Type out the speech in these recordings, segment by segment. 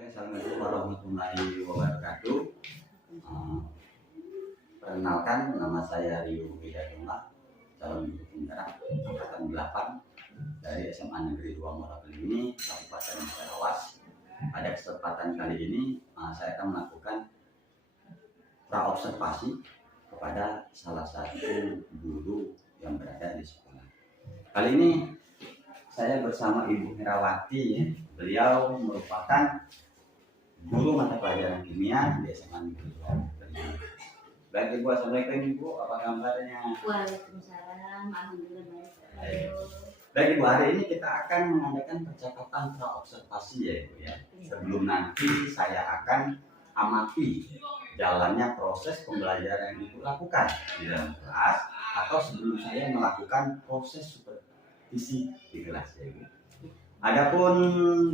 Assalamualaikum warahmatullahi wabarakatuh. Perkenalkan, nama saya Rio Hidayatullah, calon guru penggerak angkatan 8 dari SMA Negeri 2 Morakelini, Kabupaten Karawang. Pada kesempatan kali ini, saya akan melakukan praobservasi kepada salah satu guru yang berada di sekolah. Kali ini saya bersama Ibu Herawati. Beliau merupakan guru mata pelajaran kimia di SMA Negeri 2 Morakelini. Baik Ibu, assalamualaikum Ibu, apa kabarnya? Waalaikumsalam, alhamdulillah baik. Baik Ibu, hari ini kita akan mengadakan percakapan praobservasi ya Ibu ya. Sebelum nanti saya akan amati jalannya proses pembelajaran yang Ibu lakukan di dalam kelas, atau sebelum saya melakukan proses supervisi di kelas ya Ibu. Adapun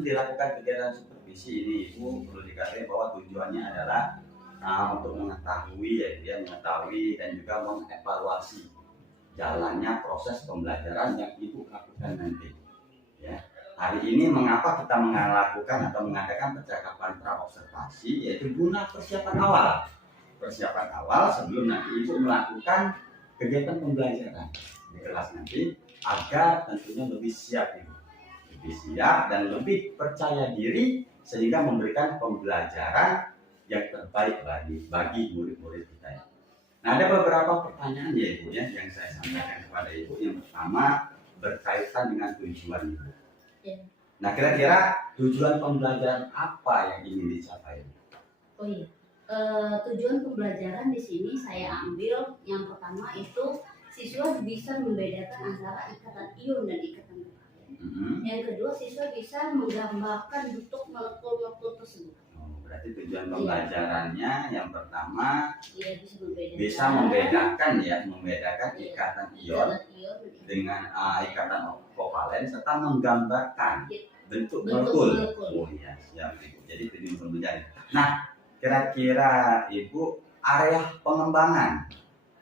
dilakukan kegiatan supervisi ini Ibu, perlu diketahui bahwa tujuannya adalah untuk mengetahui ya, mengetahui dan juga mengevaluasi jalannya proses pembelajaran yang Ibu lakukan nanti. Ya. Hari ini mengapa kita melakukan atau mengadakan percakapan praobservasi, yaitu guna persiapan awal. Persiapan awal sebelum nanti Ibu melakukan kegiatan pembelajaran di kelas nanti, agar tentunya lebih siap Ibu. Lebih siap dan lebih percaya diri sehingga memberikan pembelajaran yang terbaik bagi murid-murid kita. Nah, ada beberapa pertanyaan ya Ibu ya yang saya sampaikan kepada Ibu. Yang pertama berkaitan dengan tujuan Ibu. Nah, kira-kira tujuan pembelajaran apa yang ingin dicapai? Oh iya, tujuan pembelajaran di sini saya ambil yang pertama itu siswa bisa membedakan antara ikatan ion dan ikatan nukleotit. Yang kedua, siswa bisa menggambarkan bentuk molekul-molekul tersebut. Berarti tujuan pembelajarannya yang pertama bisa membedakan ikatan ion dengan ikatan kovalen serta menggambarkan bentuk molekul. Oh iya, siap Ibu. Jadi tujuan pembelajaran. Nah, kira-kira Ibu area pengembangan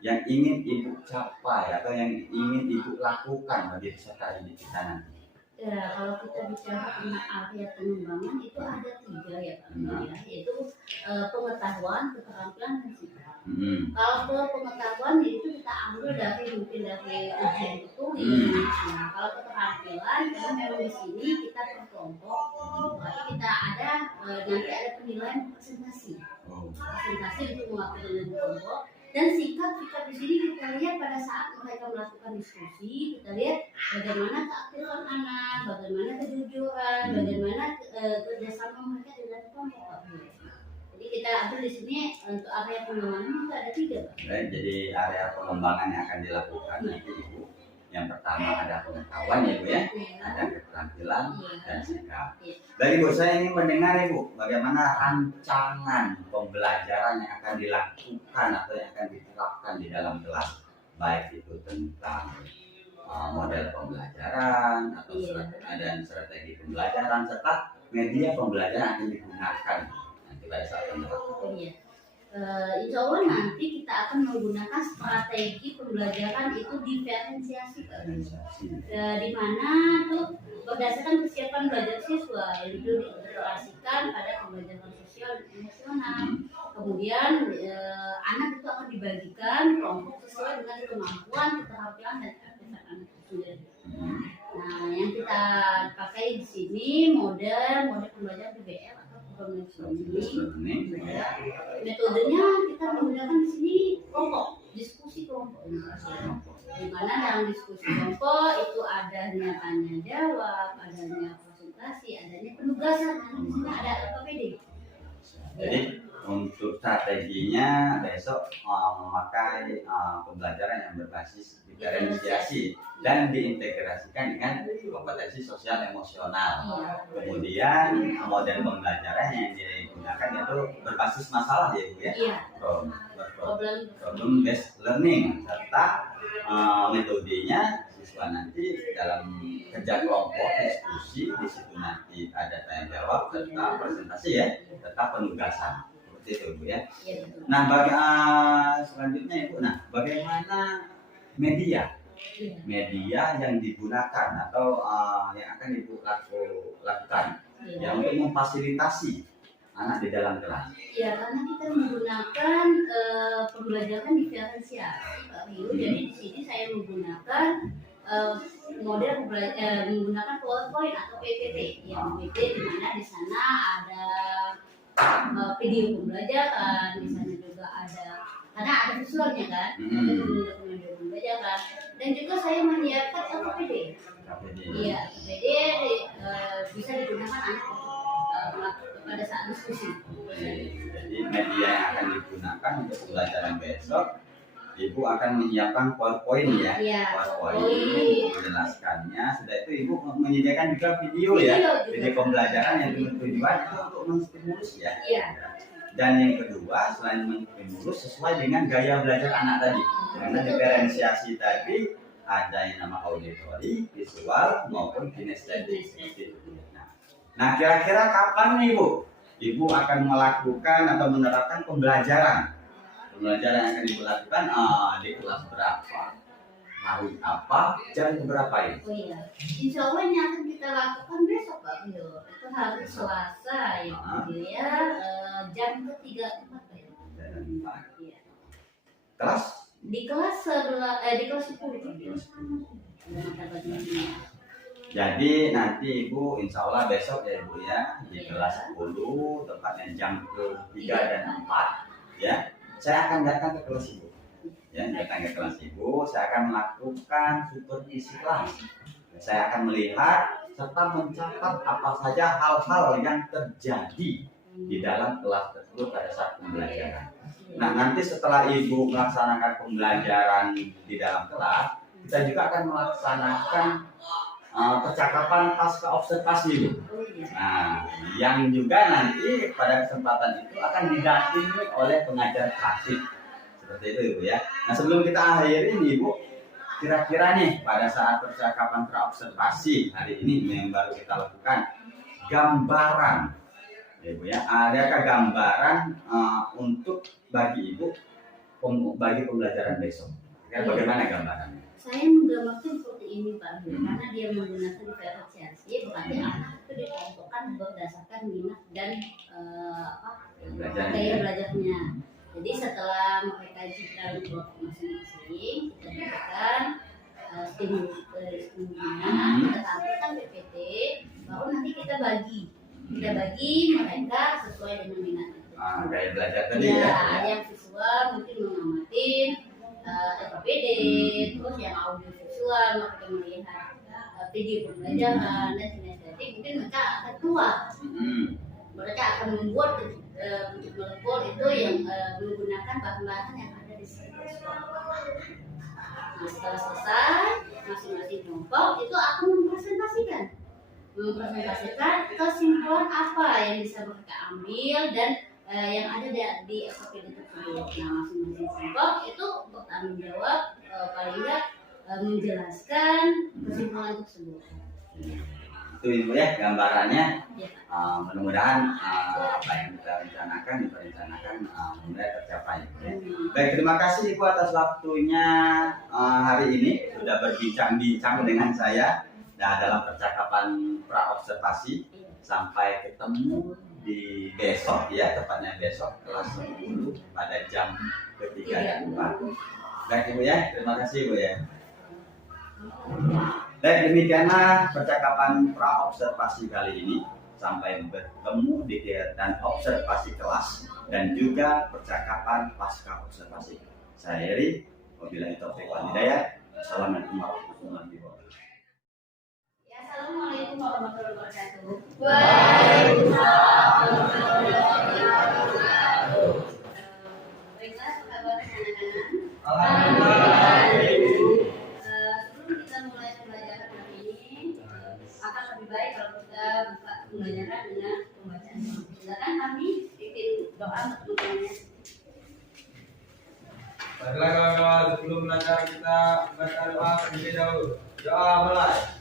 yang ingin Ibu capai atau yang ingin Ibu lakukan bagi peserta didik kita nanti? Ya, kalau kita bicara tentang area pengembangan itu ada 3 ya Pak, ya, yaitu pengetahuan, keterampilan, dan sikap. Kalau pengetahuan itu kita ambil dari ujian itu. Nah, kalau keterampilan itu memang di sini kita per kelompok, kita ada nanti ada penilaian presentasi untuk mewakili kelompok. Dan sikap di sini kita lihat pada saat mereka melakukan diskusi, kita lihat bagaimana keaktifan anak, bagaimana kejujuran, bagaimana kerjasama mereka dengan kelompok. Jadi kita ambil di sini untuk area pengembangan itu ada 3 Pak. Baik, jadi area pengembangan yang akan dilakukan nanti Ibu. Yang pertama ada pengetahuan ya Bu ya, ada keterampilan dan sikap. Dari Ibu, saya ingin mendengar Ibu bagaimana rancangan pembelajaran yang akan dilakukan atau yang akan diterapkan di dalam kelas, baik itu tentang model pembelajaran atau strategi pembelajaran serta media pembelajaran yang akan digunakan nanti pada saat penerapan. Insya Allah nanti kita akan menggunakan strategi pembelajaran itu diferensiasi, di mana tuh berdasarkan kesiapan belajar siswa itu diintegrasikan pada pembelajaran sosial dan emosional. Kemudian anak itu akan dibagikan kelompok sesuai dengan kemampuan, keterampilan, dan keaktifan anak itu sendiri. Nah, yang kita pakai di sini model pembelajaran PBL atau learning. Metodenya kita menggunakan di sini kelompok, diskusi kelompok. Di mana dalam diskusi kelompok itu adanya tanya jawab, adanya presentasi, adanya penugasan, dan di sini ada LKPD. Jadi untuk strateginya besok memakai pembelajaran yang berbasis diferensiasi dan diintegrasikan dengan kompetensi sosial emosional. Kemudian model pembelajaran yang digunakan itu berbasis masalah ya Bu ya. Problem based learning, serta metodenya siswa nanti dalam kerja kelompok diskusi, di situ nanti ada tanya jawab serta presentasi ya, serta penugasan. Itu Bu ya. Nah, selanjutnya Ibu, bagaimana media yang digunakan atau yang akan Ibu lakukan yang untuk memfasilitasi anak di dalam kelas? Ya, karena kita menggunakan pembelajaran diferensiasi, Pak Rio. Jadi di sini saya menggunakan menggunakan PowerPoint atau PPT. Yang PPT di mana di sana ada video pembelajaran, di sana juga ada, karena ada visualnya kan, video pembelajaran, dan juga saya menyiapkan KPD. Iya, KPD bisa digunakan anak pada saat diskusi. Jadi media yang akan digunakan untuk pembelajaran besok, Ibu akan menyiapkan PowerPoint ya, PowerPoint menjelaskannya. Sudah itu Ibu menyediakan juga video ya, video pembelajaran yang tujuan itu untuk menstimulus ya. Dan yang kedua, selain menstimulus sesuai dengan gaya belajar anak tadi, karena diferensiasi tadi ada yang nama auditori, visual maupun kinestetik. Nah, kira-kira kapan nih Ibu akan melakukan atau menerapkan pembelajaran yang akan Ibu lakukan di kelas berapa, hari apa, jam berapa ini? Oh iya, insya Allah yang akan kita lakukan besok Pak Rio. Itu hari Selasa ya, jam ke-3 ya. Kelas? Di kelas 10. Jadi nanti Ibu insya Allah besok ya Ibu ya, di kelas 10 tepatnya jam ke-3 dan 4 ya. Saya akan datang ke kelas Ibu. Ya, datang ke kelas Ibu, saya akan melakukan supervisi kelas. Saya akan melihat serta mencatat apa saja hal-hal yang terjadi di dalam kelas tersebut pada saat pembelajaran. Nah, nanti setelah Ibu melaksanakan pembelajaran di dalam kelas, kita juga akan melaksanakan percakapan pasca observasi Ibu. Nah, yang juga nanti pada kesempatan itu akan didampingi oleh pengajar praktik. Seperti itu Ibu ya. Nah, sebelum kita akhiri nih Ibu, kira-kira nih pada saat percakapan praobservasi hari ini yang baru kita lakukan, gambaran Ibu ya, adakah gambaran untuk bagi Ibu bagi pembelajaran besok? Bagaimana gambarannya? Saya menggambarkan seperti ini Pak, karena dia menggunakan diferensiasi, berarti anak itu dikelompokkan berdasarkan minat dan gaya belajarnya. Jadi setelah mereka dalam kelompok masing-masing, kita berikan stimulusnya, kita tampilkan PPT, baru nanti kita bagi mereka sesuai dengan minatnya. Gaya belajar tadi ya. Ada yang visual mungkin mengamati FPD, terus yang audio visual mereka melihat video pembelajaran dan kinestetik, mungkin mereka akan keluar. Mereka akan membuat melebur itu yang menggunakan bahan-bahan yang ada di sekolah. Nah, setelah selesai, masing-masing kelompok itu akan mempresentasikan kesimpulan apa yang bisa mereka ambil dan yang ada di SOP tersebut. Nah, masing-masing kelompok itu bertanggung jawab paling enggak menjelaskan kesimpulan tersebut. Itu Ibu ya gambarannya. Mudah-mudahan apa yang kita rencanakan mulai tercapai. Baik, terima kasih Ibu atas waktunya hari ini sudah berbincang-bincang dengan saya dalam percakapan praobservasi. Sampai ketemu di besok ya, tepatnya besok kelas 10 pada jam ke-3 dan 4. Baik Ibu ya, terima kasih Ibu ya. Dan demikianlah percakapan praobservasi kali ini. Sampai bertemu di kegiatan observasi kelas dan juga percakapan pasca observasi. Saya Heri, wabillahi taufiq wal hidayah. Assalamualaikum warahmatullahi wabarakatuh. Assalamualaikum warahmatullahi wabarakatuh. Waalaikumsalam warahmatullahi wabarakatuh. Baiklah, kabar anak-anak. Alhamdulillah. Sebelum kita mulai pembelajaran hari ini, akan lebih baik kalau kita buka pembelajaran dengan pembacaan. Silakan kami bikin doa untuk semuanya. Baiklah kawan-kawan, sebelum belajar kita baca doa terlebih dahulu. Doa mulai.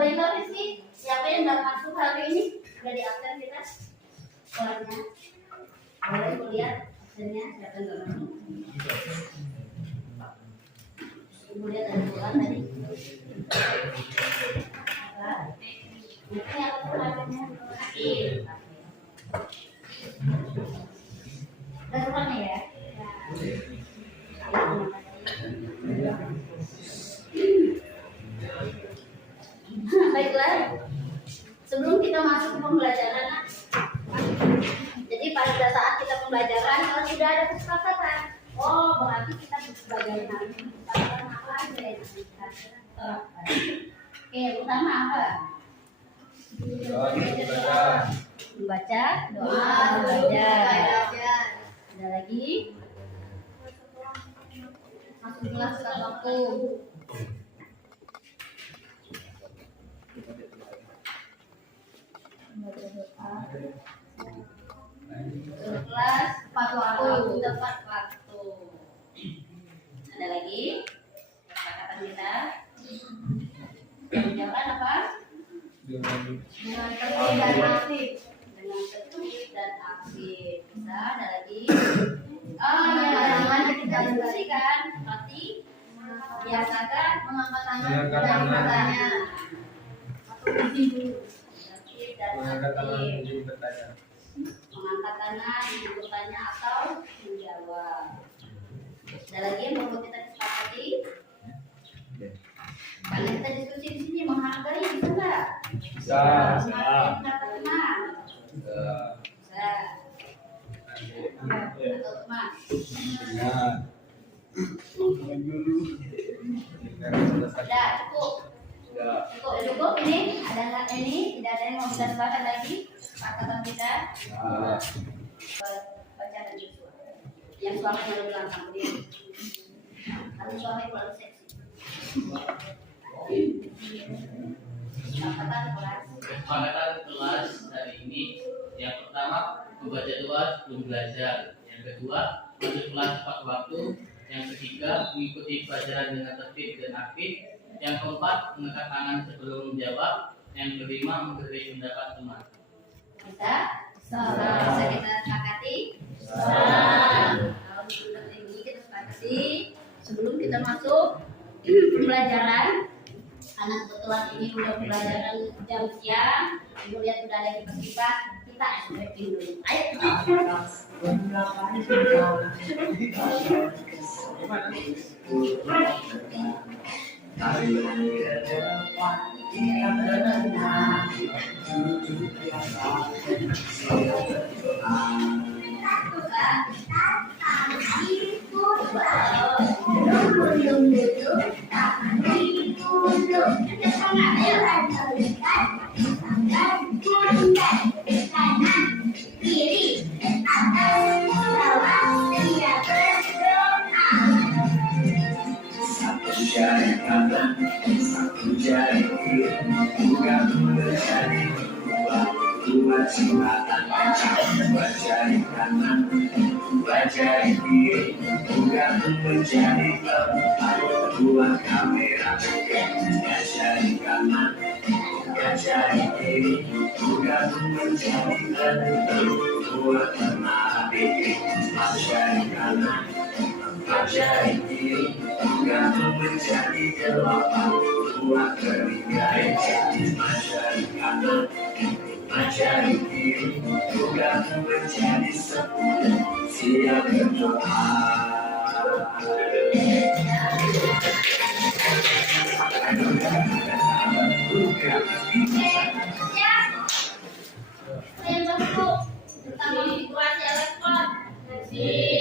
Baiklah Rizky, siapa yang nggak masuk hari ini? Udah di absen kita sekolahnya. Boleh kuliah absennya siapa yang nggak masuk? Ibu lihat ada sekolah tadi. Apa? Ini apa tuh namanya? Udah sekolahnya ya? Baiklah, sebelum kita masuk ke pembelajaran, jadi pada saat kita pembelajaran kalau sudah ada kesepakatan, oh berarti kita belajar nanti kesepakatan apa aja yang kita terapkan. Oke, pertama apa? Membaca, doa, belajar. Ada lagi? Masuk kelas tepat waktu. Kelas tepat waktu. Ada lagi kesepakatan kita. Jawaban apa? Dengan tertib dan aktif. Bisa ada lagi? Oh ya, jangan diskusikan, tapi biasakan mengangkat tangan dan bertanya. Tertib dan aktif. Mengangkat tangan, bertanya atau menjawab. Ada lagi yang perlu kita sepakati? Kalian kita diskusi di sini menghargai bisa nggak? Bisa. Menghargai pendapat teman. Bisa. Atau teman. Sudah cukup. Cukup ini ada nggak ini? Tidak ada yang mau kita sepakat lagi? Kesepakatan kita. Baca dan bisu. Yang suami baru belakang dia. Kalau suami baru seksi. Kesepakatan kelas hari ini yang pertama membaca doa sebelum belajar, yang kedua masuk kelas tepat waktu, yang ketiga mengikuti pelajaran dengan tertib dan aktif, yang keempat mengangkat tangan sebelum menjawab, yang kelima menghargai pendapat teman. Bisa kita sepakati. Kalau sudah ini kita sepakati sebelum kita masuk pembelajaran. Karena kebetulan ini udah pembelajaran jam siang, ibu lihat udah ada kipas-kipas, kita breaking dulu. Ayo.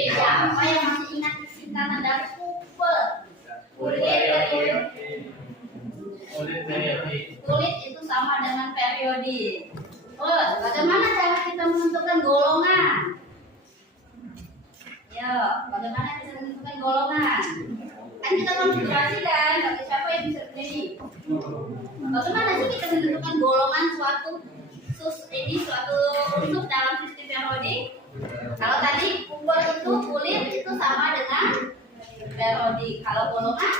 Siapa yang masih ingat singkatan dari KUPE? Kulit itu sama dengan periode. Bagaimana cara kita ini suatu unsur dalam sistem periodik. Kalau tadi kubur itu kulit itu sama dengan periodik. Kalau golongan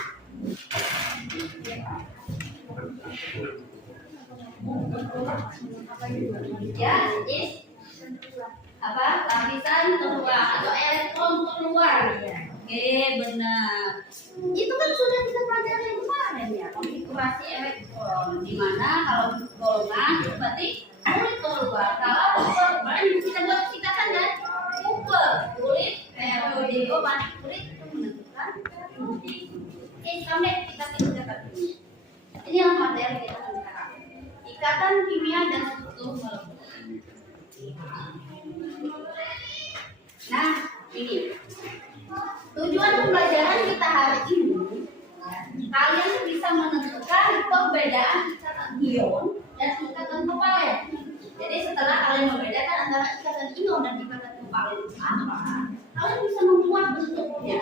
ya is apa lapisan terluar atau elektron terluar. Oke, benar. Itu kan sudah kita pelajari kemarin ya, konfigurasi elektron. Di mana kalau golongan itu berarti kulit terluar. Kalau kemarin kita buat singkatan kan, kulit periodik. Kulit itu menentukan periodik. Oke, sampai kita dapat ini. Ini yang materi kita akan sekarang. Ikatan kimia dan struktur molekul. Nah, ini tujuan pembelajaran kita hari ini, ya, kalian bisa menentukan perbedaan ikatan ion dan ikatan kovalen. Jadi setelah kalian membedakan antara ikatan ion dan ikatan kovalen itu apa, kalian bisa membuat bentuknya,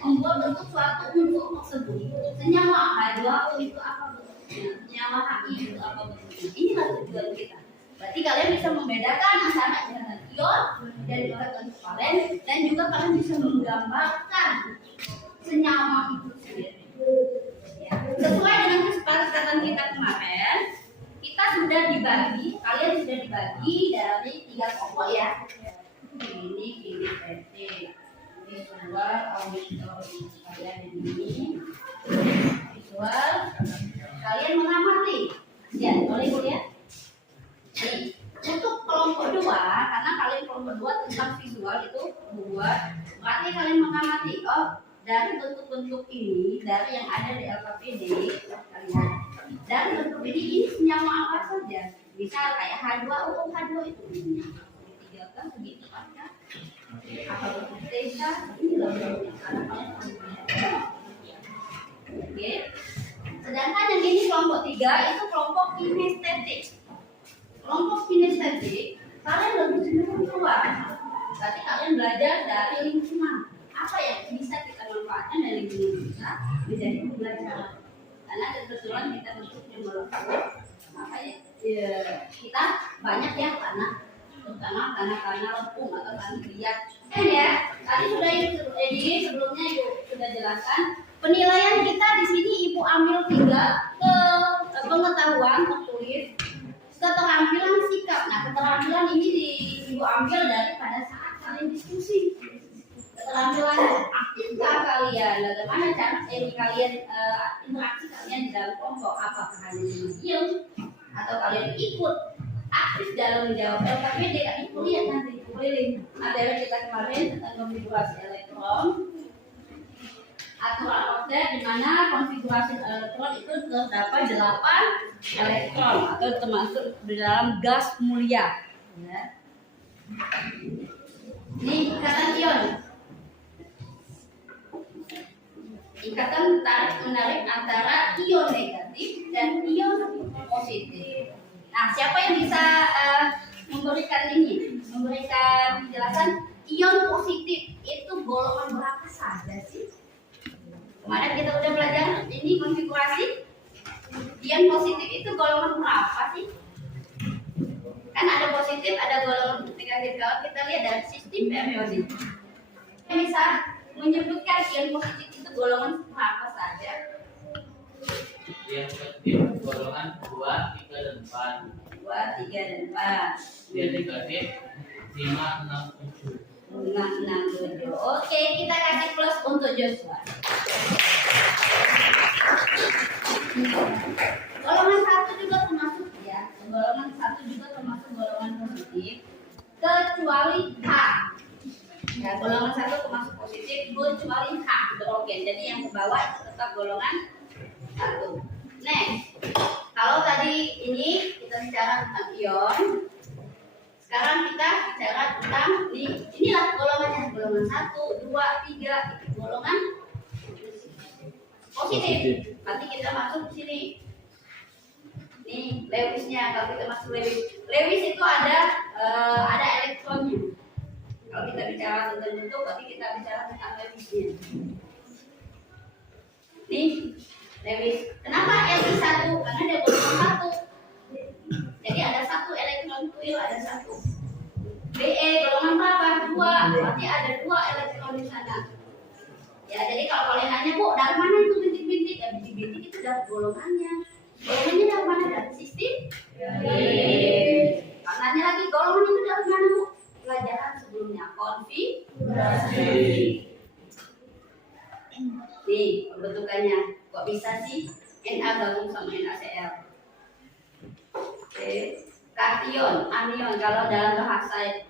membuat bentuk suatu unsur tersebut. Senyawa H2O itu apa bentuknya, senyawa Hi itu apa bentuknya. Inilah tujuan kita. Berarti kalian bisa membedakan antara ikatan ion dan ikatan kovalen, dan juga kalian bisa menggambarkan senyawa itu sendiri. Ya. Sesuai dengan kesepakatan kita kemarin, kita sudah dibagi, kalian sudah dibagi dari 3 kelompok ya. Ini PT, visual, auditor, kalian ini visual, kalian mengamati. Ya, boleh lihat. Untuk kelompok 2, karena kalian kelompok 2 tentang visual itu buat, berarti kalian mengamati dari bentuk-bentuk ini, dari yang ada di LKPD kalian, dari bentuk ini senyawa apa saja. Misal kayak H2O, H2 itu ini 3 kan segi 4 kan, apa bentuk tesa, ini loh karena kalian oke. Sedangkan yang ini kelompok 3 itu kelompok kinestetik. Kelompok kinestetik, kalian lebih cenderung keluar. Berarti kalian belajar dari lingkungan. Apa yang bisa kita manfaatkan dari lingkungan kita menjadi pembelajaran. Karena kebetulan kita bentuknya molekul, makanya kita banyak ya tanah, terutama tanah-tanah lempung atau tanah liat. Kan ya, tadi sudah ini sebelumnya Ibu sudah jelaskan. Penilaian kita di sini Ibu ambil 3 ke pengetahuan tertulis. Keterampilan sikap. Nah, keterampilan ini Ibu ambil dari pada saat kalian diskusi. Keterampilan aktifkah kalian? Bagaimana cara kalian interaksi kalian di dalam kelompok? Apakah hanya diam atau kalian ikut aktif dalam menjawab LKPD? Ibu lihat nanti keliling materi kita kemarin tentang konfigurasi elektron. Aturan Oxford di mana konfigurasi elektron itu terdapat 8 elektron atau termasuk di dalam gas mulia. Ya. Ini ikatan ion. Ikatan tarik-menarik antara ion negatif dan ion positif. Nah, siapa yang bisa memberikan ini? Memberikan penjelasan ion positif itu golongan berapa saja sih? Kemarin kita udah belajar ini konfigurasi. Ion positif itu golongan berapa sih? Kan ada positif, ada golongan negatif. Kalau kita lihat dari sistem periodik, bisa menyebutkan ion positif itu golongan berapa saja? Ion positif golongan 2, 3, dan 4. 2, 3, dan 4. Ion negatif 5, 6, 7. 6, 7. Oke, kita kasih plus untuk Joshua. Golongan 1 juga termasuk ya. Golongan 1 juga termasuk golongan positif kecuali H. Ya, golongan 1 termasuk positif kecuali H hidrogen. Jadi yang ke bawah itu tetap golongan 1. Next. Kalau tadi ini kita bicara tentang ion, sekarang kita bicara tentang inilah golongannya, golongan 1, 2, 3 itu golongan positif. Nanti kita masuk di sini. Nih Lewisnya, kalau kita masuk Lewis itu ada elektronnya. Kalau kita bicara tentang bentuk, berarti kita bicara tentang Lewisnya. Nih Lewis. Kenapa Lewis 1? Karena dia golongan 1. Jadi ada 1 elektron nukleofil ada 1. Be golongan berapa? 2. Berarti ada 2 elektron di sana. Ya, jadi kalau kalian nanya, Bu, dari mana itu bintik-bintik? Ya, bintik-bintik itu dari golongannya. Golongannya dari mana? Dari sistem? Nanya lagi, golongan itu dari mana, Bu? Pelajaran sebelumnya, konfigurasi. Nih, pembentukannya. Kok bisa sih Na gabung sama NaCl? Oke. Kation, anion, kalau dalam bahasa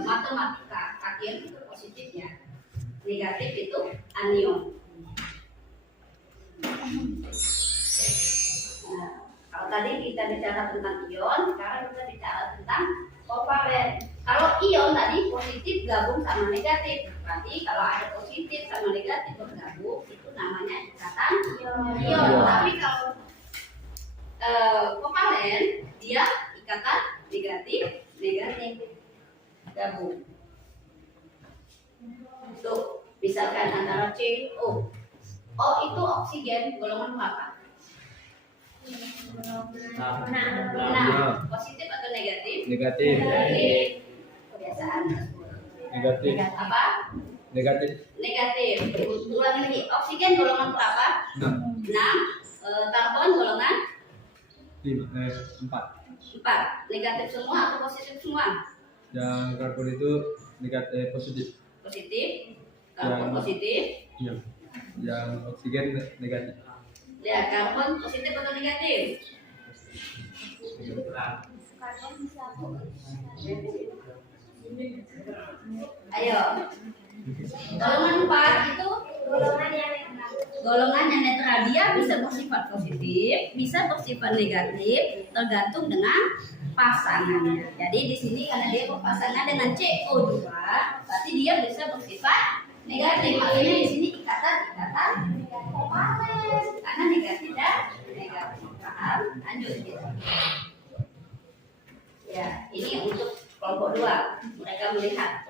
matematika, kation itu positifnya. Negatif itu anion. Nah, kalau tadi kita bicara tentang ion, sekarang kita bicara tentang kovalen. Kalau ion tadi positif gabung sama negatif. Berarti kalau ada positif sama negatif bergabung, itu namanya ikatan ion. Tapi kalau kovalen, dia ikatan negatif gabung. Tuh, misalkan antara CO. O itu oksigen golongan berapa? 6. Positif atau negatif? Negatif. Kebiasaan. Negatif. Apa? Negatif. Negatif. Ulangi lagi. Oksigen golongan berapa? 6. 6. Karbon golongan 4. 4. Negatif semua atau positif semua? Yang karbon itu negatif positif. Positif. Karbon positif. Iya. Yang oksigen negatif. Ya, karbon positif atau negatif? Ayo. Golongan 4 itu golongan yang netral. Dia bisa bersifat positif, bisa bersifat negatif, tergantung dengan pasangannya. Jadi di sini karena dia berpasangan dengan CO2, berarti dia bisa bersifat negatif. Makanya di sini ikatan kovalen karena negatif dan negatif. Paham? Lanjut gitu. Ya, ini untuk kelompok 2. Mereka melihat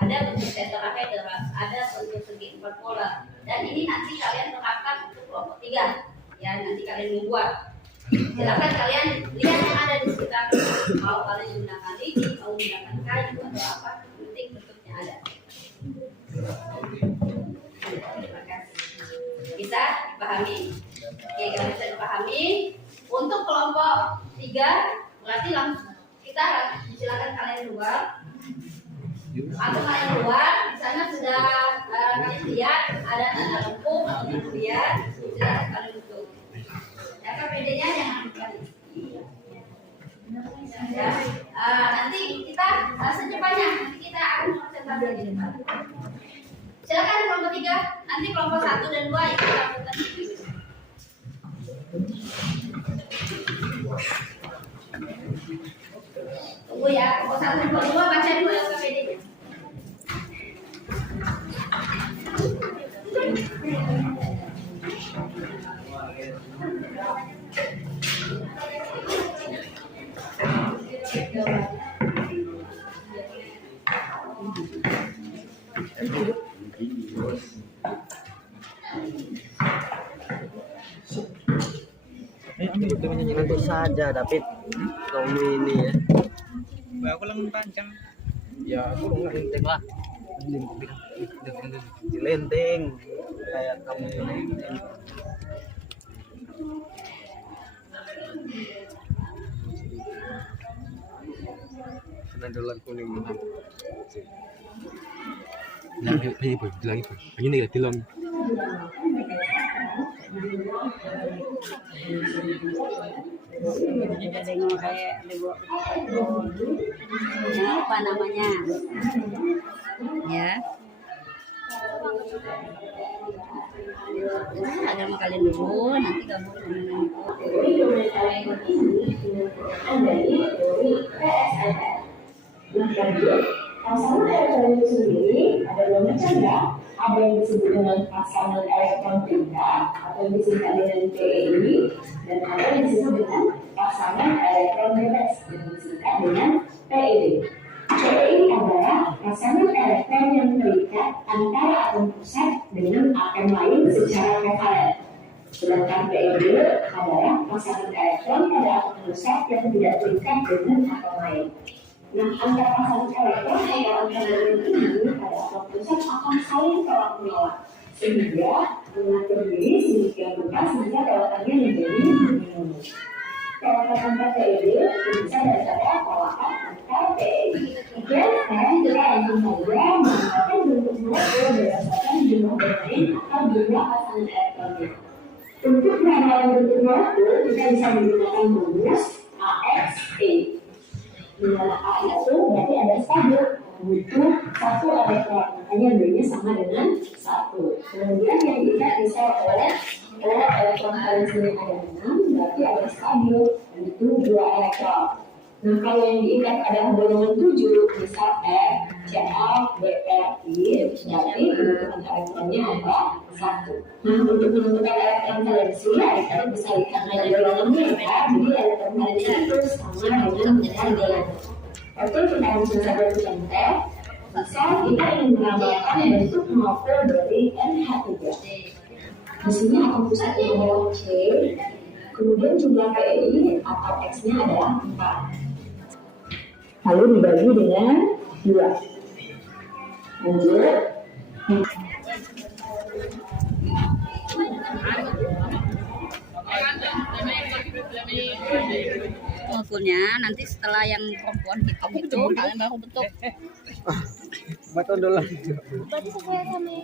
ada bentuk tetrahedra, ada bentuk segi 4 pola. Dan ini nanti kalian terapkan untuk kelompok 3. Ya, nanti kalian membuat. Silakan kalian lihat yang ada di sekitar. Mau kalian gunakan lidi, mau gunakan kayu atau apa, penting bentuknya ada. Terima kasih. Bisa dipahami? Oke, kalau bisa dipahami, untuk kelompok 3 berarti langsung kita silakan kalian keluar. Atau kalian keluar, di sana sudah kalian lihat ada tanda lempung untuk lihat, silakan kalian tutup. Ya, KPD-nya jangan lupa. Ya, nanti kita secepatnya nanti kita akan presentasi di depan. Silakan kelompok 3, nanti kelompok 1 dan 2 ikut lakukan. Tunggu ya, kelompok 1 dan 2 baca dulu KPD-nya. Itu menyanyikan saja, David. Tommy ini ya. Aku lengan panjang. Ya aku nggak lenting lah. Lenting kayak kamu lenting. Dolar kuning mana? Lagi ibu, ini nih dilom. Apa namanya? Ya. Agama kalian dulu, nanti gabung dengan pasangan elektron itu sendiri ada dua macam ya. Ada yang disebut dengan pasangan elektron tunggal atau yang disingkat dengan PEI, dan ada yang disebut dengan pasangan elektron bebas yang disingkat dengan PEB. PEI adalah pasangan elektron yang terikat antara atom pusat dengan atom lain secara kovalen. Sedangkan PEB adalah pasangan elektron pada atom rusak yang tidak terikat dengan atom lain. Nah, antar pasangan elektron atau antar elemen ini pada atom rusak akan saling tolak-menolak, sehingga mengatur diri sedemikian rupa sehingga tolakannya menjadi minimum. Tolakan antar PED bisa daripada tolakan antar PED. Oke, sekarang kita langsung saja menggunakan bentuk molekul berdasarkan jumlah domain atau jumlah pasangan elektronnya. Untuk penanaman bentuk molekul kita bisa menggunakan rumus AXE. Di mana A itu berarti ada stabil, butuh satu elektron, makanya B-nya sama dengan 1. Kemudian yang kita bisa oleh elektron kalian sini ada 6, berarti ada stabil, butuh 2 elektron. Nah, kalau yang diikat ada golongan 7, misal F, Cl, Br, I, berarti kebutuhan elektronnya ada 1. Nah, untuk menentukan elektron valensi, kita bisa lihat dari golongannya ya. Jadi elektron valensi itu sama dengan golongan. Oke, kita langsung saja contoh. Misal kita ingin menambahkan bentuk molekul dari NH3. Di sini atom pusatnya adalah C, kemudian jumlah PEI atau X-nya adalah 4. Lalu dibagi dengan 2. Lanjut. Molekulnya nanti setelah yang perempuan hitung itu kalian baru bentuk. Betul dulu.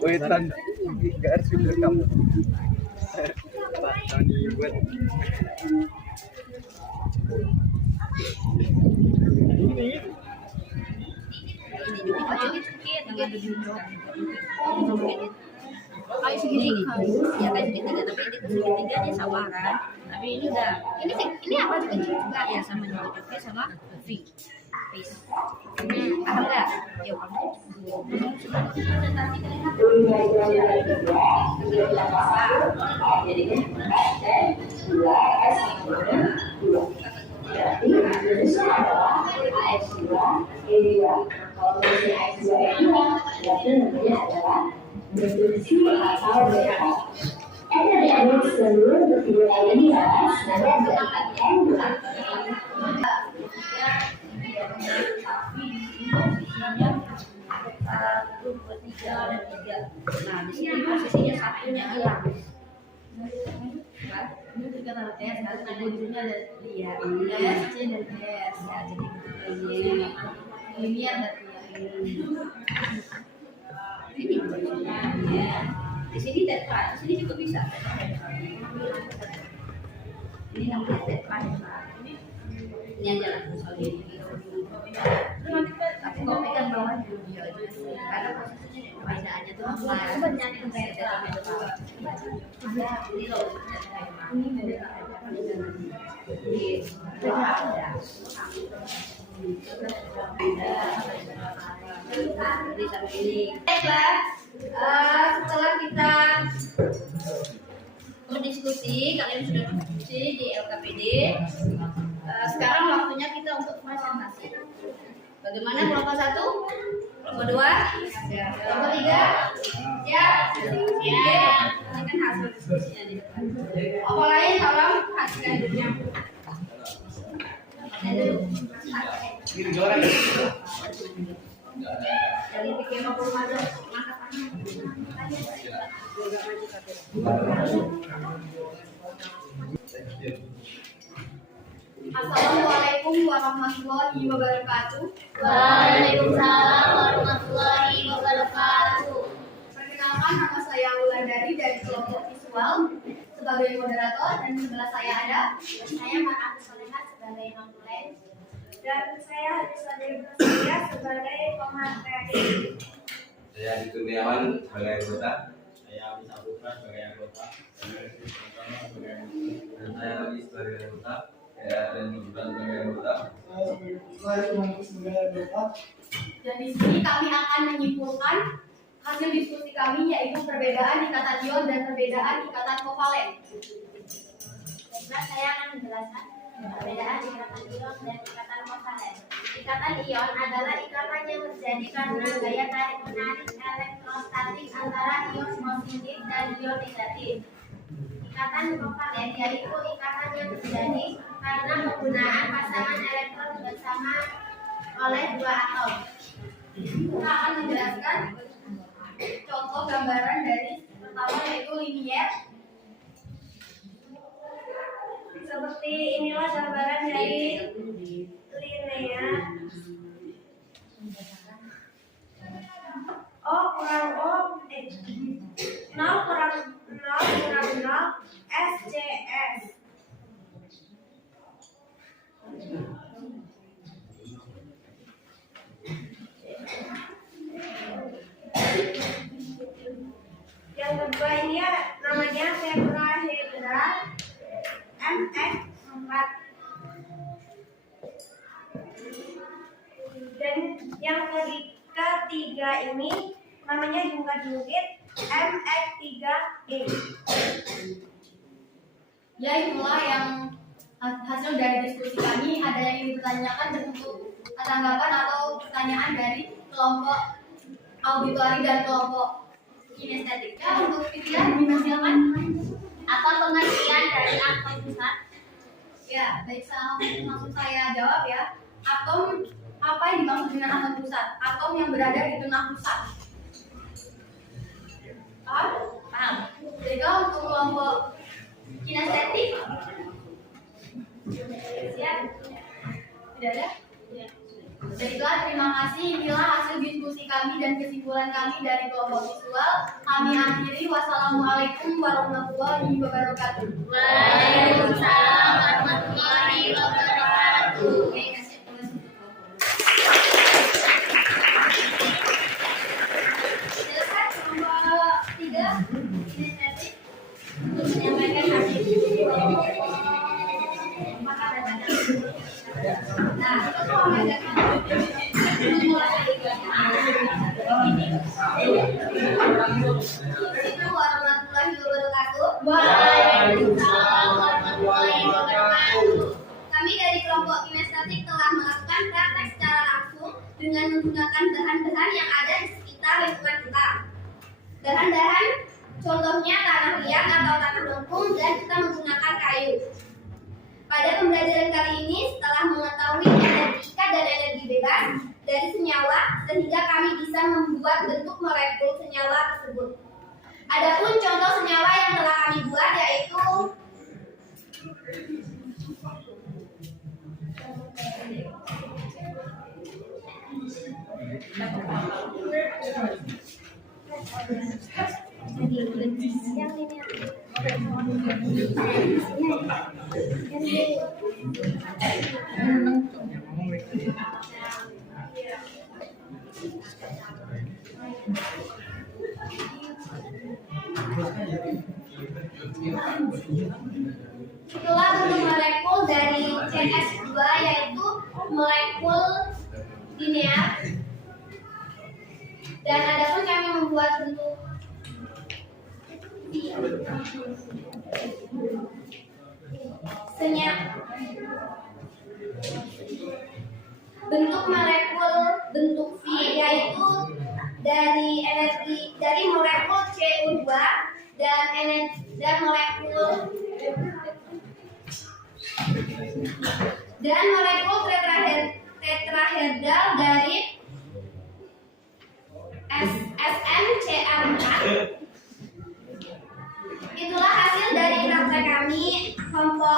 Wetan enggak harus direkam. Tani buat. Kayak segini ya kayak segitiga, tapi ini tuh segitiga dia sama kan, tapi ini enggak, ini apa juga juga ya sama juga sama V paham nggak? Yuk Berarti Indonesia adalah AX2, E2. Kalau misalnya AX2, E2, berarti namanya adalah berfungsi atau beta. Dari aduk seluruh ketiga ini ya, nanti mendapatkan nah di sini posisinya satunya hilang. Ini kita tes, nanti ujungnya ada lihat S, C dan S ya, jadi ini ada ini ya. Di sini tetra, di sini juga bisa. Ini namanya tetra. Ini aja lah soalnya ini. Tapi kau pegang bawah dulu ya, karena posisinya beda aja tuh. Coba nyari tetra. Ada ini loh. Ini beda aja. Ini ada. Baiklah, setelah kita berdiskusi, kalian sudah berdiskusi di LKPD. Sekarang waktunya kita untuk presentasi. Bagaimana kelompok 1, kelompok 2, kelompok 3? Ya, ini kan hasil diskusinya di depan. Apa lain tolong perhatikan dulu. Jadi bikin maupun maju Assalamualaikum warahmatullahi wabarakatuh. Waalaikumsalam warahmatullahi wabarakatuh. Perkenalkan, nama saya Wulandari dari kelompok visual sebagai moderator, dan sebelah saya ada Saya Marah Soleha sebagai non-tulen dan saya Hadiswadi Bersedia sebagai pemateri. Saya Dituniawan sebagai anggota. Saya Abis Abuka sebagai anggota. Dan saya Abis sebagai anggota. Dan Gibran sebagai anggota. dan di sini kami akan menyimpulkan hasil diskusi kami, yaitu perbedaan ikatan ion dan perbedaan ikatan kovalen. Baiklah, saya akan menjelaskan perbedaan ikatan ion dan ikatan kovalen. Ikatan ion adalah ikatan yang terjadi karena gaya tarik menarik elektrostatik antara ion positif dan ion negatif. ikatan kovalen, yaitu ikatan yang terjadi karena penggunaan pasangan elektron bersama oleh dua atom. Kita akan menjelaskan contoh gambaran dari pertama yaitu linier. Seperti inilah gambaran dari linear. O kurang O, 0 kurang 0 SCS. Yang kedua ini namanya tetrahedral MX4. Dan yang ketiga ini namanya jungkat-jungkit MX3E. Ya, itulah yang hasil dari diskusi kami. Ada yang ingin ditanyakan bentuk tanggapan atau pertanyaan dari kelompok auditori dan kelompok kinestetik. Ya, untuk Fitria dipersilakan. Apa pengertian dari atom pusat? Ya, baik, maksud saya jawab ya. Atom, apa yang dimaksud dengan atom pusat? Atom yang berada di tengah pusat. Paham? Jadi kalau untuk kelompok kinestetik, siap? Tidak ada? Baiklah, terima kasih. Inilah hasil diskusi kami dan kesimpulan kami dari kelompok visual. Kami akhiri. Wassalamualaikum warahmatullahi wabarakatuh. Waalaikumsalam warahmatullahi wabarakatuh. Silakan kelompok 3 kinestetik untuk menyampaikan hasil. Maka datanya. Nah, itu warahmatullahi wabarakatuh. Waalaikumsalam warahmatullahi wabarakatuh. Kami dari kelompok kinestetik telah melakukan praktek secara langsung dengan menggunakan bahan-bahan yang ada di sekitar lingkungan kita. Bahan-bahan contohnya tanah liat atau tanah lengkung, dan kita menggunakan kayu. Pada pembelajaran kali ini, setelah mengetahui energi ikat dan energi bebas dari senyawa, sehingga kami bisa membuat bentuk molekul senyawa tersebut. Adapun contoh senyawa yang telah kami buat yaitu itulah bentuk molekul dari CS2, yaitu molekul linear. Dan adapun kami membuat bentuk bentuk molekul bentuk V, yaitu dari molekul CO2 dan molekul tetrahedral dari SNCA4. Itulah hasil dari praktek kami kelompok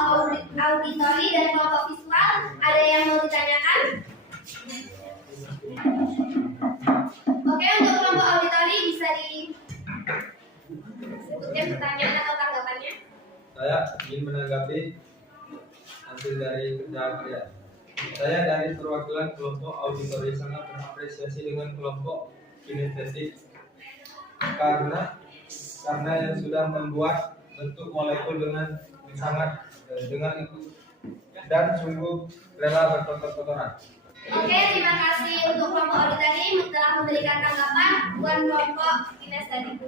auditori dan kelompok visual. Ada yang mau ditanyakan? Oke, untuk kelompok auditori bisa disebutkan pertanyaan atau tanggapannya. Saya ingin menanggapi hasil dari kerja kalian. Saya dari perwakilan kelompok auditori sangat mengapresiasi dengan kelompok kinestetik karena yang sudah membuat bentuk molekul dengan sangat dengan itu dan sungguh rela berkotor-kotoran. Oke, terima kasih untuk kelompok auditori telah memberikan tanggapan buat kelompok kinestetik.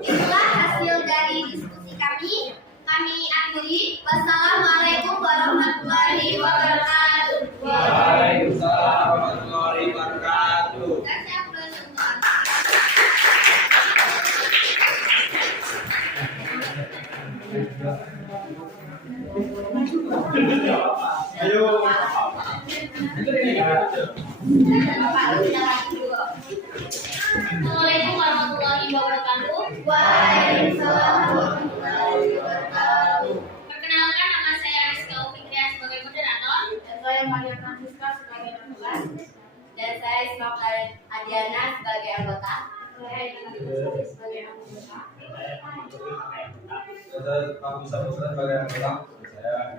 Itulah hasil dari diskusi kami. Kami akhiri. Wassalamualaikum warahmatullahi wabarakatuh. Waalaikumsalam warahmatullahi wabarakatuh. Dan saya mulai semua. Assalamualaikum warahmatullahi wabarakatuh. Waalaikumsalam warahmatullahi wabarakatuh. Perkenalkan, nama saya Rizka Fikria sebagai moderator. Dan saya Maria Francisca sebagai pembuka. Dan saya Ismail Adiana sebagai anggota. Saya Ina sebagai anggota. Saya Pak Musa Putra sebagai anggota. Saya Galang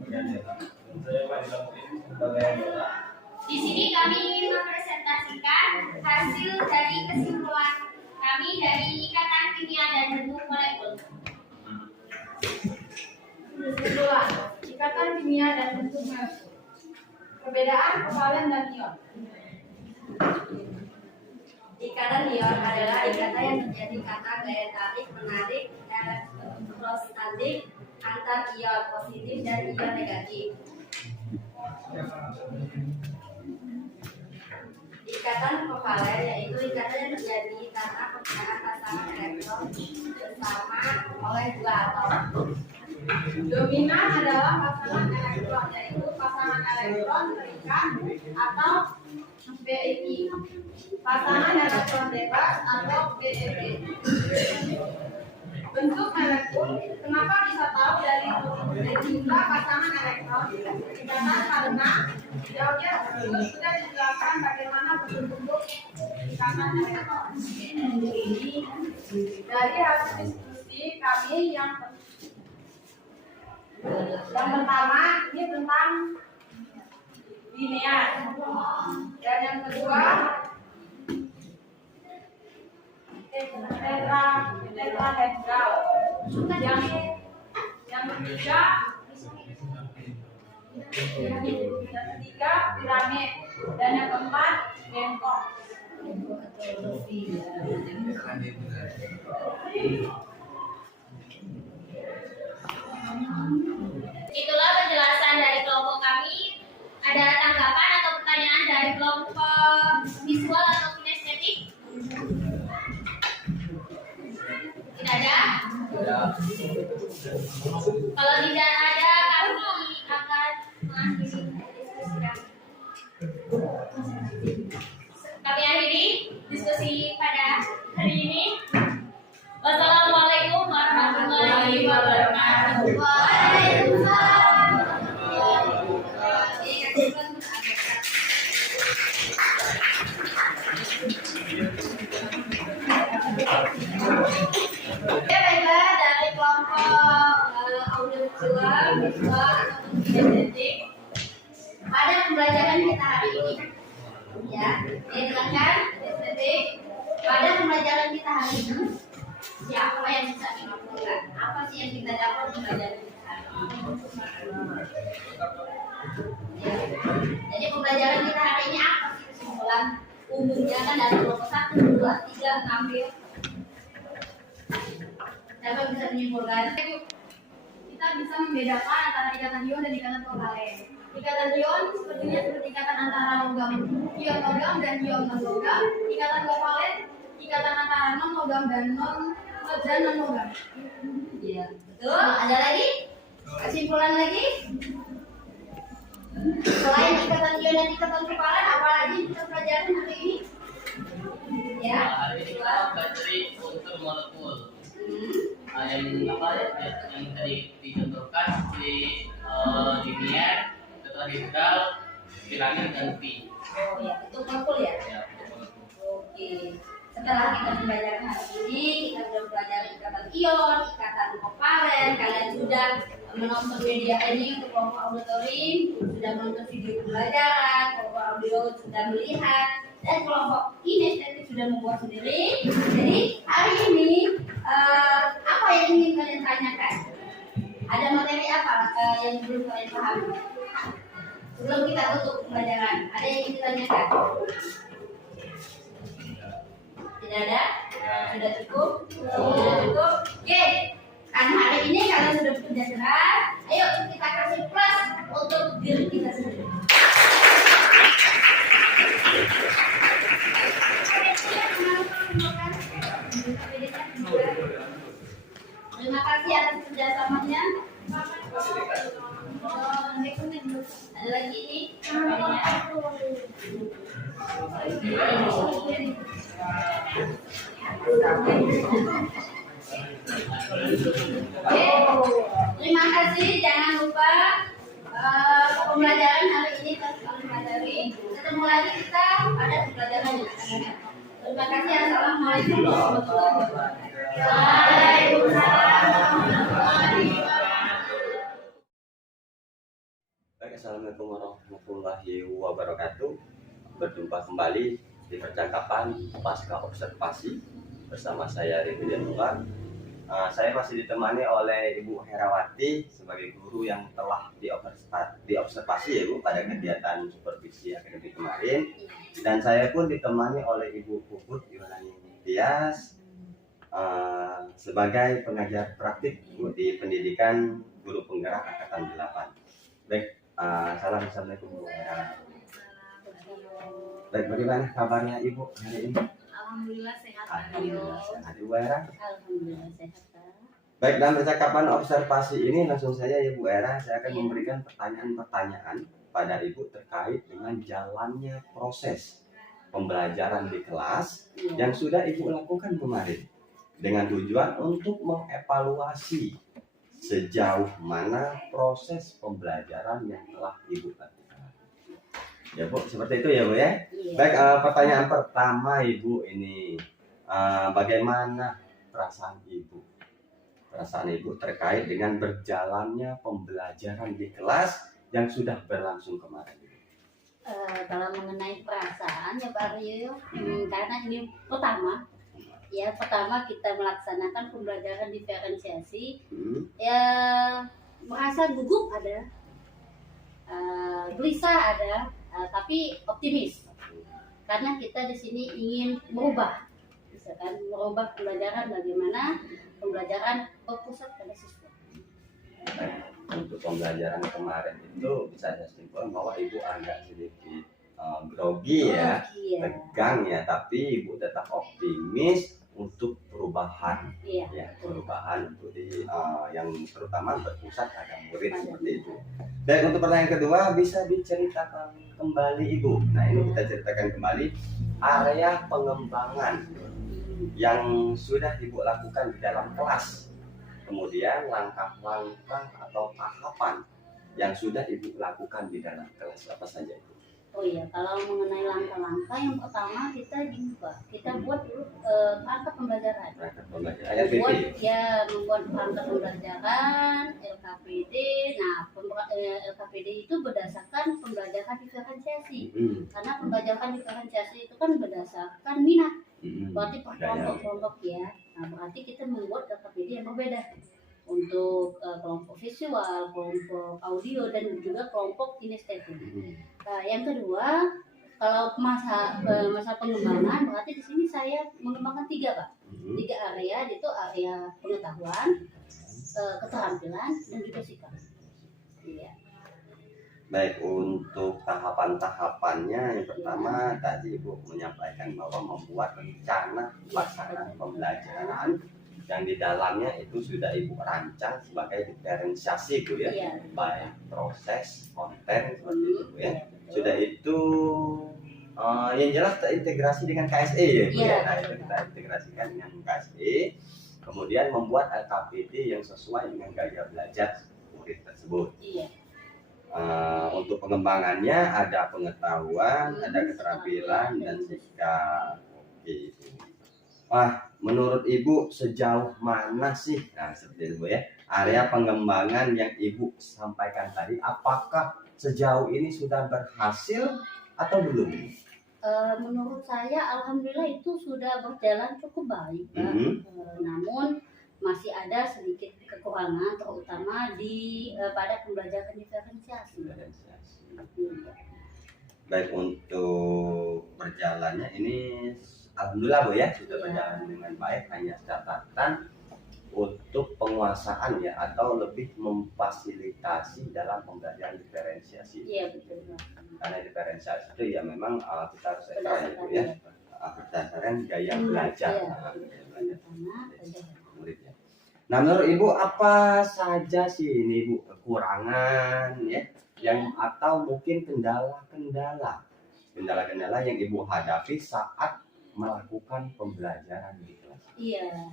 sebagai anggota. Dan saya Pak Ilham sebagai anggota. Di sini kami ingin mempresentasikan hasil dari kesimpulan kami dari Ikatan Kimia dan Bentuk Molekul. Kesimpulan, ikatan kimia dan bentuk molekul. Perbedaan kovalen dan ion. Ikatan ion adalah ikatan yang terjadi karena gaya tarik menarik elektrostatik antar ion positif dan ion negatif. Ikatan kovalen yaitu ikatan yang terjadi karena perpindahan pasangan elektron bersama oleh dua atom. Dominan adalah pasangan elektron, yaitu pasangan elektron terikat atau BEP, pasangan elektron bebas atau BEP. Bentuk molekul, kenapa bisa tahu dari jumlah pasangan elektron? Karena jawabnya sudah dijelaskan bagaimana bentuk ikatan elektron. Dari hasil diskusi kami yang pertama ini tentang linear, dan yang kedua tetrahedral, yang ketiga piramid, dan yang keempat bengkok. Itulah penjelasan dari kelompok kami. Ada tanggapan atau pertanyaan dari kelompok visual atau kinestetik? Tidak ada? Kalau tidak ada, kami akan mengakhiri diskusi kami. Kami akhiri diskusi pada hari ini. Wassalamualaikum warahmatullahi wabarakatuh. Waalaikumsalam. Baiklah, dari kelompok audiovisual, visual ataupun kinestetik, pada pembelajaran kita hari ini, ya, silakan kinestetik. Pada pembelajaran kita hari ini, siapa yang bisa dilakukan? Apa sih yang kita dapat di pembelajaran kita hari ini? Ya. Jadi pembelajaran kita hari ini apa sih kesimpulan umumnya? Kan dari kelompok 1, 2, 3 ngambil. Siapa bisa menyimpulkan? Kita bisa membedakan antara ikatan ion dan ikatan kovalen. Ikatan ion sepertinya seperti ikatan antara logam, ion logam dan ion non logam. Ikatan kovalen ikatan antara non logam dan non logam. Iya, betul. Ada lagi? Kesimpulan lagi? Selain ikatan ion dan ikatan kovalen, apa lagi kita pelajari hari ini? Ya. Hari ini kita pelajari unsur molekul. Yang tadi dicontohkan di linear, tetrahedral, piramid dan pi. Oh ya, itu molekul ya? Ya, Oke. Setelah kita belajar hari ini, kita sudah belajar ikatan ion, ikatan kovalen. Kalian sudah menonton media ini untuk kelompok auditori, sudah menonton video pembelajaran, kelompok audio sudah melihat, dan kelompok kinestetik sudah membuat sendiri. Jadi hari ini apa yang ingin kalian tanyakan? Ada materi apa yang belum kalian pahami? Sebelum kita tutup pembelajaran, ada yang ingin ditanyakan? Tidak ada? Sudah cukup? Sudah cukup? Oke, kan hari ini kalian sudah bekerja keras. Ayo kita kasih plus untuk diri kita sendiri. Terima kasih atas kerjasamanya. Ada lagi ini. Terima kasih, jangan lupa pembelajaran hari ini terus kami pelajari. Ketemu lagi kita pada pembelajaran yang akan datang. Terima kasih. Assalamualaikum warahmatullahi wabarakatuh. Waalaikumsalam warahmatullahi wabarakatuh. Baik, assalamualaikum warahmatullahi wabarakatuh. Berjumpa kembali di percakapan pasca observasi bersama saya Ridho Januar. Saya masih ditemani oleh Ibu Herawati sebagai guru yang telah diobservasi ya Bu pada kegiatan supervisi akademik kemarin, dan saya pun ditemani oleh Ibu Puput Yunani Tias sebagai pengajar praktik Bu di pendidikan guru penggerak angkatan 8. Baik, assalamualaikum Bu Herawati. Baik, bagaimana kabarnya Ibu hari ini? Alhamdulillah sehat. Alhamdulillah sehat. Ibu Era? Alhamdulillah sehat. Baik, dalam percakapan observasi ini langsung saja ya Bu Era, saya akan memberikan pertanyaan-pertanyaan pada Ibu terkait dengan jalannya proses pembelajaran di kelas yang sudah Ibu lakukan kemarin dengan tujuan untuk mengevaluasi sejauh mana proses pembelajaran yang telah Ibu lakukan. Ya Bu, seperti itu ya Bu ya. Baik, pertanyaan pertama Ibu ini, bagaimana perasaan Ibu? Perasaan Ibu terkait dengan berjalannya pembelajaran di kelas yang sudah berlangsung kemarin. Kalau mengenai perasaan ya Pak Aryo, karena ini pertama kita melaksanakan pembelajaran diferensiasi, ya merasa gugup ada, gelisah ada, tapi optimis karena kita di sini ingin merubah, misalkan merubah pembelajaran bagaimana pembelajaran berpusat pada siswa. Untuk pembelajaran kemarin itu bisa saya simpulkan bahwa Ibu agak sedikit grogi ya, tegang ya, tapi Ibu tetap optimis untuk perubahan, ya perubahan untuk yang terutama berpusat pada murid seperti itu. Dan untuk pertanyaan kedua, bisa diceritakan kembali Ibu. Nah, ini kita ceritakan kembali area pengembangan yang sudah Ibu lakukan di dalam kelas, kemudian langkah-langkah atau tahapan yang sudah Ibu lakukan di dalam kelas apa saja itu? Oh iya, kalau mengenai langkah-langkah yang pertama kita buat dulu perangkat pembelajaran. Membuat perangkat pembelajaran LKPD. Nah, LKPD itu berdasarkan pembelajaran diferensiasi. Karena pembelajaran diferensiasi itu kan berdasarkan minat. Berarti per kelompok-kelompok ya. Nah, berarti kita membuat LKPD yang berbeda untuk kelompok visual, kelompok audio, dan juga kelompok kinestetik. Nah, yang kedua, kalau masa pengembangan, berarti di sini saya mengembangkan 3 Pak. 3 area, itu area pengetahuan, keterampilan, dan juga sikap. Iya. Baik, untuk tahapan-tahapannya yang pertama tadi Ibu menyampaikan bahwa membuat rencana pelaksanaan pembelajaran yang di dalamnya itu sudah Ibu rancang sebagai diferensiasi Bu ya, baik proses, konten seperti itu Bu ya. Sudah itu yang jelas terintegrasi dengan KSE ya Bu ya. Nah, itu kita integrasikan dengan KSE, kemudian membuat LKPD yang sesuai dengan gaya belajar murid tersebut. Untuk pengembangannya ada pengetahuan, ada keterampilan, dan sikap. Oke. Wah, menurut Ibu sejauh mana sih, nah seperti itu Bu ya, area pengembangan yang Ibu sampaikan tadi, apakah sejauh ini sudah berhasil atau belum? Menurut saya alhamdulillah itu sudah berjalan cukup baik Pak. Namun masih ada sedikit kekurangan, terutama pada pembelajaran diferensiasi. Baik, untuk berjalannya ini alhamdulillah Bu ya, sudah berjalan dengan baik, hanya catatan untuk penguasaan ya, atau lebih memfasilitasi dalam pembelajaran diferensiasi. Iya betul. Karena diferensiasi itu ya memang kita harus ya Bu ya, berdasarkan gaya belajar. Muridnya. Nah, menurut Ibu apa saja sih ini Bu kekurangan ya yang atau mungkin kendala-kendala yang Ibu hadapi saat melakukan pembelajaran di kelas. Iya.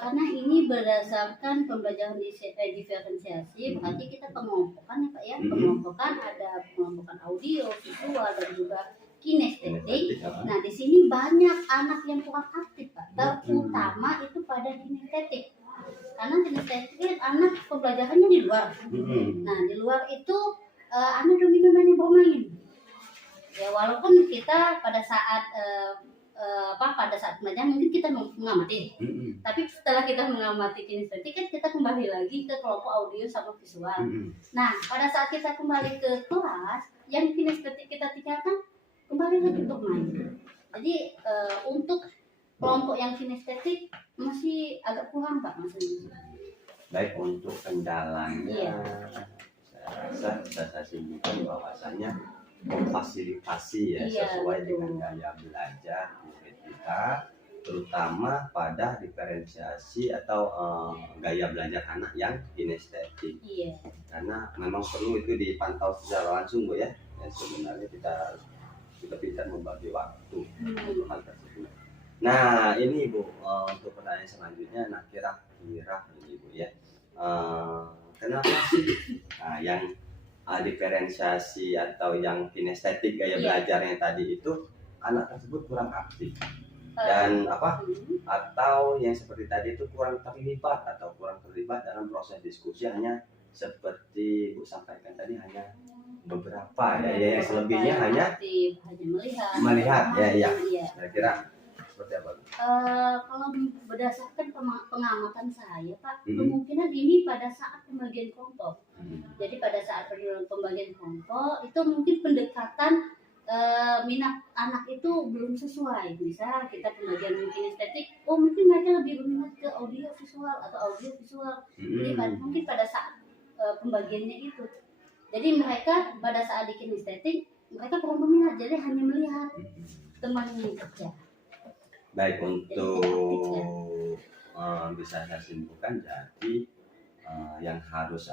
Karena ini berdasarkan pembelajaran diferensiasi, berarti kita pengompokan ya Pak ya. Pengompokan ada pengompokan audio, visual dan juga kinestetik. Nah di sini banyak anak yang kurang aktif Pak, terutama itu pada kinestetik. Karena kinestetik anak pembelajarannya di luar. Nah di luar itu anak dominan banyak bermain. Ya walaupun kita pada saat pada saat pembelajaran mungkin kita mengamati, tapi setelah kita mengamati kinestetik kan kita kembali lagi ke kelompok audio sama visual. Nah pada saat kita kembali ke kelas, yang kinestetik kita tinggalkan kembali lagi bermain. Jadi untuk kelompok yang kinestetik masih agak kurang Pak maksudnya. Baik, untuk kendalanya saya rasa saya simpulkan bahwasanya memfasilitasi ya sesuai dengan gaya belajar murid kita, terutama pada diferensiasi atau gaya belajar anak yang kinestetik. Karena memang perlu itu dipantau secara langsung Bu ya. Sebenarnya kita pintar membagi waktu untuk hal tersebut. Nah ini Bu, untuk pertanyaan selanjutnya, nah kira-kira ini Bu ya, kenapa sih yang diferensiasi atau yang kinestetik gaya belajarnya tadi itu anak tersebut kurang aktif dan atau yang seperti tadi itu kurang terlibat dalam proses diskusi, hanya seperti Bu sampaikan tadi hanya beberapa ya, yang selebihnya hanya melihat ya. Kira-kira seperti apa? Kalau berdasarkan pengamatan saya Pak, kemungkinan ini pada saat pembagian kelompok. Jadi pada saat pembagian kelompok itu mungkin pendekatan minat anak itu belum sesuai. Misal kita pembagian kinestetik, mungkin mereka lebih berminat ke audio visual atau audio visual. Jadi mungkin pada saat pembagiannya itu. Jadi mereka pada saat di kinestetik mereka kurang berminat, jadi hanya melihat temannya kerja. Baik, untuk bisa saya simpulkan, jadi yang harus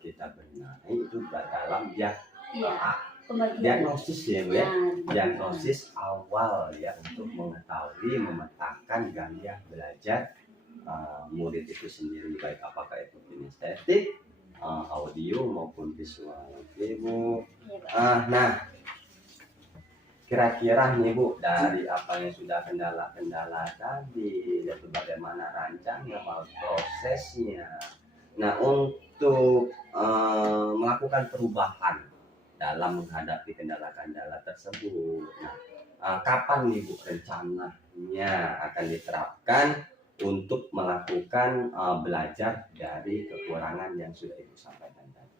kita benahi itu dalam diagnosis ya Bu ya, diagnosis awal ya, untuk mengetahui memetakan gaya belajar murid itu sendiri, baik apakah itu kinestetik, audio maupun visual. Oke Bu. Nah kira-kira nih Bu, dari apa yang sudah kendala-kendala tadi, yaitu bagaimana rancangnya, prosesnya. Nah untuk melakukan perubahan dalam menghadapi kendala-kendala tersebut, kapan nih Bu rencananya akan diterapkan untuk melakukan belajar dari kekurangan yang sudah Ibu sampaikan tadi?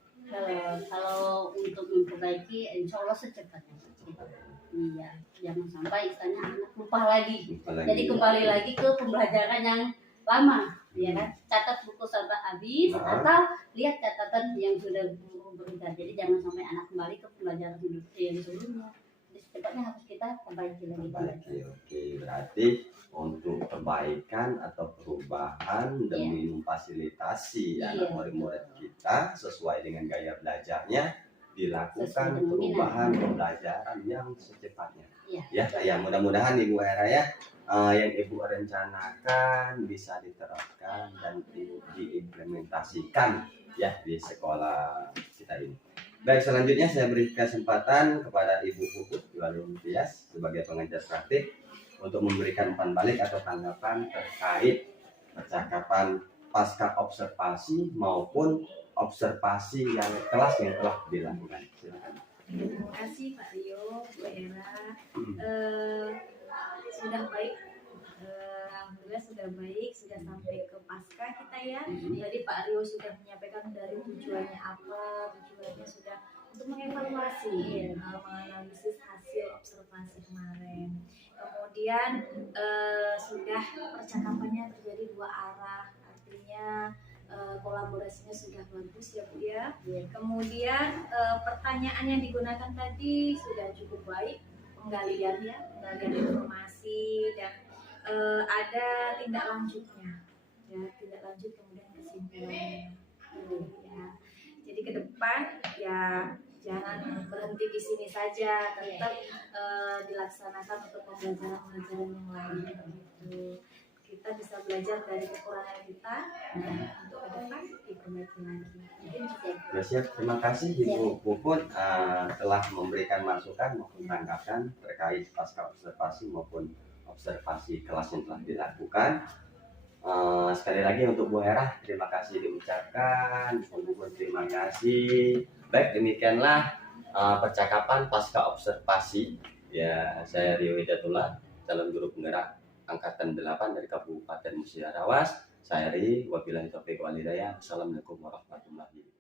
Kalau untuk memperbaiki, insya Allah secepatnya. Iya, jangan sampai istilahnya anak lupa lagi. Jadi kembali lagi ke pembelajaran yang lama, ya kan? Catat buku sampai habis atau lihat catatan yang sudah guru berikan. Jadi jangan sampai anak kembali ke pembelajaran yang sebelumnya. Jadi secepatnya harus kita perbaiki lagi. Oke, berarti untuk perbaikan atau perubahan demi memfasilitasi anak murid-murid kita sesuai dengan gaya belajarnya, dilakukan perubahan pembelajaran yang secepatnya. Ya, mudah-mudahan Ibu Hera ya, yang Ibu rencanakan bisa diterapkan dan diimplementasikan ya di sekolah kita ini. Baik, selanjutnya saya beri kesempatan kepada Ibu Puput Walum Tias sebagai pengajar praktik untuk memberikan umpan balik atau tanggapan terkait percakapan pasca observasi maupun observasi yang kelas yang telah dilakukan. Silakan. Terima kasih Pak Rio, Bu Hera. Sudah baik, alhamdulillah sudah baik, sudah sampai ke pasca kita ya. Jadi Pak Rio sudah menyampaikan dari tujuannya apa, tujuannya sudah untuk mengevaluasi, menganalisis hasil observasi kemarin. Kemudian sudah percakapannya terjadi dua arah, artinya kolaborasinya sudah bagus ya Bu ya. Kemudian pertanyaan yang digunakan tadi sudah cukup baik, penggalian informasi dan ada tindak lanjutnya ya, tindak lanjut kemudian kesimpulannya ya. Jadi Jadi ke depan ya jangan berhenti di sini saja, tetap dilaksanakan untuk pembelajaran-pembelajaran yang lain gitu. Kita bisa belajar dari kekurangan kita untuk ke depan diperbaiki lagi. Ya, siap. Terima kasih Ibu Puput telah memberikan masukan maupun tanggapan terkait pasca observasi maupun observasi kelas yang telah dilakukan. Sekali lagi untuk Bu Hera, terima kasih diucapkan. Bu Puput, terima kasih. Baik, demikianlah percakapan pasca observasi. Ya, saya Rio Hidayatullah, calon guru penggerak angkatan 8 dari Kabupaten Musirawas. Saya Ri, wabillahi taufiq wal hidayah. Assalamualaikum warahmatullahi wabarakatuh.